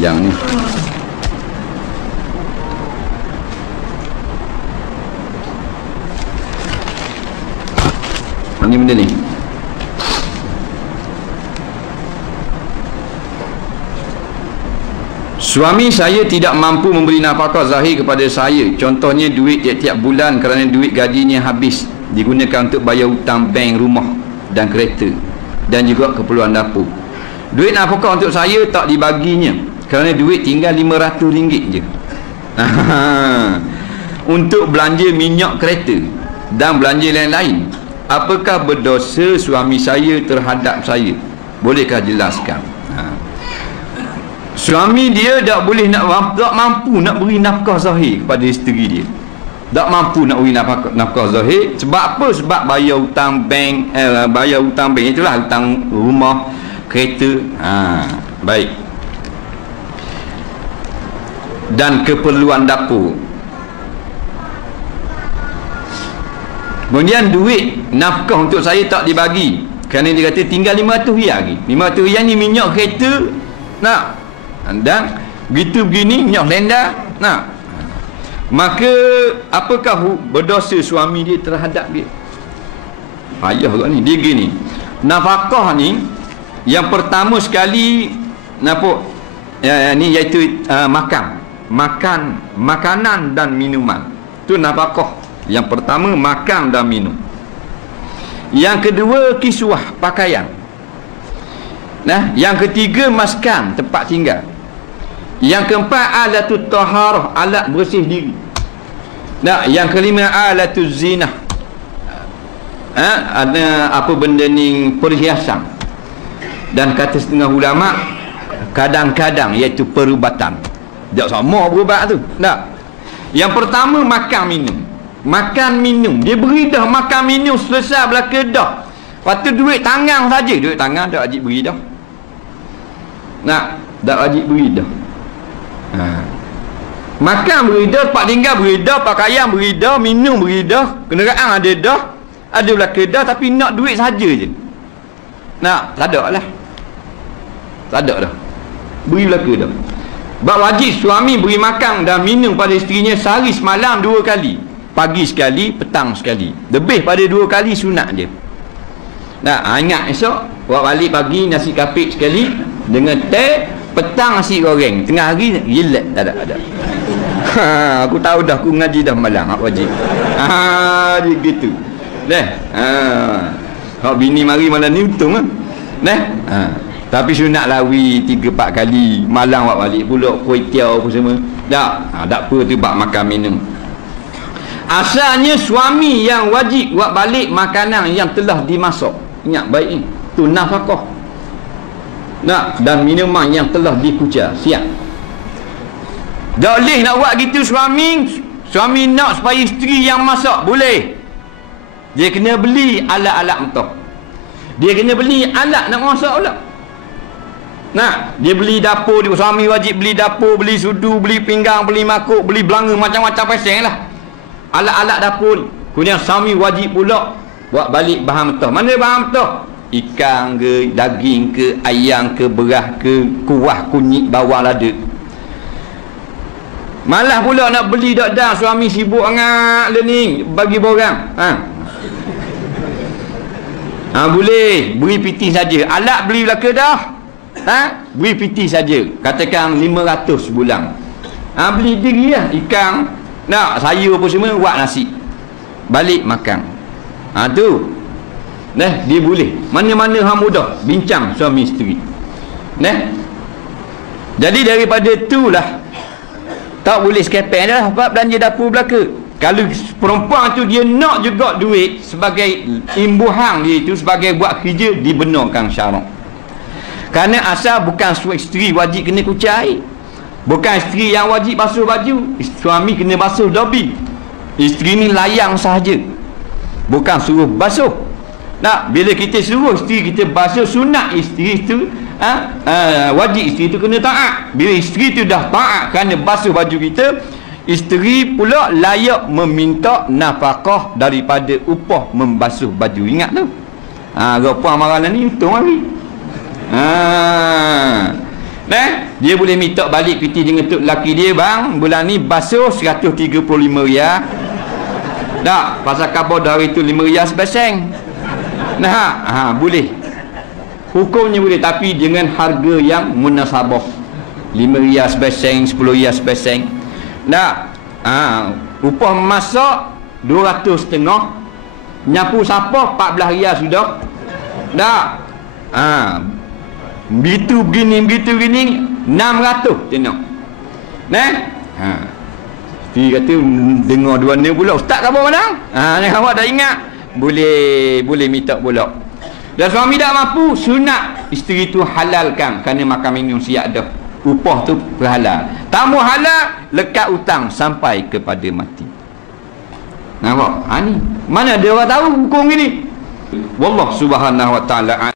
panjang ni. Ini benda ni. Suami saya tidak mampu memberi nafkah zahir kepada saya. Contohnya duit tiap-tiap bulan kerana duit gajinya habis, digunakan untuk bayar hutang bank, rumah dan kereta, dan juga keperluan dapur. Duit nafkah untuk saya tak dibaginya kerana duit tinggal RM500 je untuk belanja minyak kereta dan belanja lain-lain. Apakah berdosa suami saya terhadap saya? Bolehkah jelaskan? Suami dia tak mampu nak beri nafkah zahir kepada isteri dia. Tak mampu nak beri nafkah zahir. Sebab apa? Sebab bayar hutang bank, itulah hutang rumah, kereta, baik, dan keperluan dapur. Kemudian duit nafkah untuk saya tak dibagi kerana dia kata tinggal RM500 lagi. RM500 ni minyak kereta nak, dan begitu begini minyak selenda nak. Maka apakah berdosa suami dia terhadap dia? Payah kot ni. Dia gini, nafkah ni yang pertama sekali nampak ni iaitu makanan dan minuman. Tu nafkah. Yang pertama makan dan minum. Yang kedua kiswah, pakaian. Yang ketiga maskan, tempat tinggal. Yang keempat alatut taharah, alat bersih diri. Yang kelima alatuz zinah. Ada apa benda ni, perhiasan. Dan kata setengah ulama, kadang-kadang iaitu perubatan. Tak sama berubat tu. Yang pertama makan minum. Makan minum, dia beri dah makan minum selesai belaka dah. Lepas tu duit tangan saja. Duit tangan tak wajib beri dah. Tak wajib beri dah. Makan beri dah, tempat tinggal beri dah, pakaian beri dah, minum beri dah, kenderaan ada dah, ada belaka dah, tapi nak duit saja je. Tak ada lah. Tak ada dah. Beri belaka dah. Sebab wajib suami beri makan dan minum pada isterinya sehari semalam 2 kali. Pagi sekali, petang sekali. Lebih pada 2 kali sunat je. Ingat esok buat balik pagi nasi kapik sekali dengan teh, petang nasi goreng, tengah hari gilat. Tak ada. Aku tahu dah, aku ngaji dah malam hak wajib. Dia gitu. Hak bini mari malam ni untung tapi sunat lawi 3-4 kali malam buat balik pula kuih tiaw apa semua. Tak apa tu bab makan minum. Asalnya suami yang wajib buat balik makanan yang telah dimasak. Ingat baik ni, tu nafkah. Dan minuman yang telah dikucar siap. Tak boleh nak buat gitu suami nak supaya isteri yang masak, boleh. Dia kena beli alat-alat mentah. Dia kena beli alat nak masak pula. Dia beli dapur, suami wajib beli dapur, beli sudu, beli pinggang, beli makuk, beli belanga, macam-macam peseng lah alat-alat dapur. Kemudian suami wajib pula buat balik bahan mentah. Mana bahan mentah? Ikan ke, daging ke, ayam ke, beras ke, kuah, kunyit, bawang, lada. Malah pula nak beli dak suami sibuk sangat ni bagi borang. Boleh beri piti saja. Alat beli belaka dah. Beri piti saja. Katakan 500 sebulan. Beli diri lah ikan, sayur apa semua, buat nasi, balik makan. Tu dia boleh. Mana-mana hang mudah bincang suami isteri. Jadi daripada itulah tak boleh sekepeng dah sebab belanja dapur belaka. Kalau perempuan tu dia nak juga duit sebagai imbuhan dia itu, sebagai buat kerja, dibenarkan syarak. Kerana asal bukan isteri wajib kena kucai air. Bukan isteri yang wajib basuh baju. Suami kena basuh dobi. Isteri ni layang sahaja, bukan suruh basuh. Bila kita suruh isteri kita basuh, sunat isteri tu wajib isteri tu kena taat. Bila isteri tu dah taat kerana basuh baju kita, isteri pula layak meminta nafkah daripada upah membasuh baju. Ingat tu. Rupa amalan ni untung hari. Dia boleh minta balik piti dengan tok lelaki dia, bang, bulan ni basuh 135 riyal. Tak, pasal khabar dari tu 5 riyal sebeseng. Boleh. Hukumnya boleh, tapi dengan harga yang munasabah. 5 riyal sebeseng, 10 riyal sebeseng. Tak. Upah masak 200 setengah. Nyapu siapa 14 riyal sudah. Tak. Begitu begini 600 tengok. Dia kata dengar dua ni pula, ustaz khabar mana? Awak dah ingat. Boleh minta pula. Dan suami tak mampu, sunat isteri tu halalkan kerana makan minum siap dah. Upah tu berhalal. Tamu halal, lekat hutang sampai kepada mati. Nampak? Ni mana dia orang tahu hukum gini? Wallah subhanahu wa ta'ala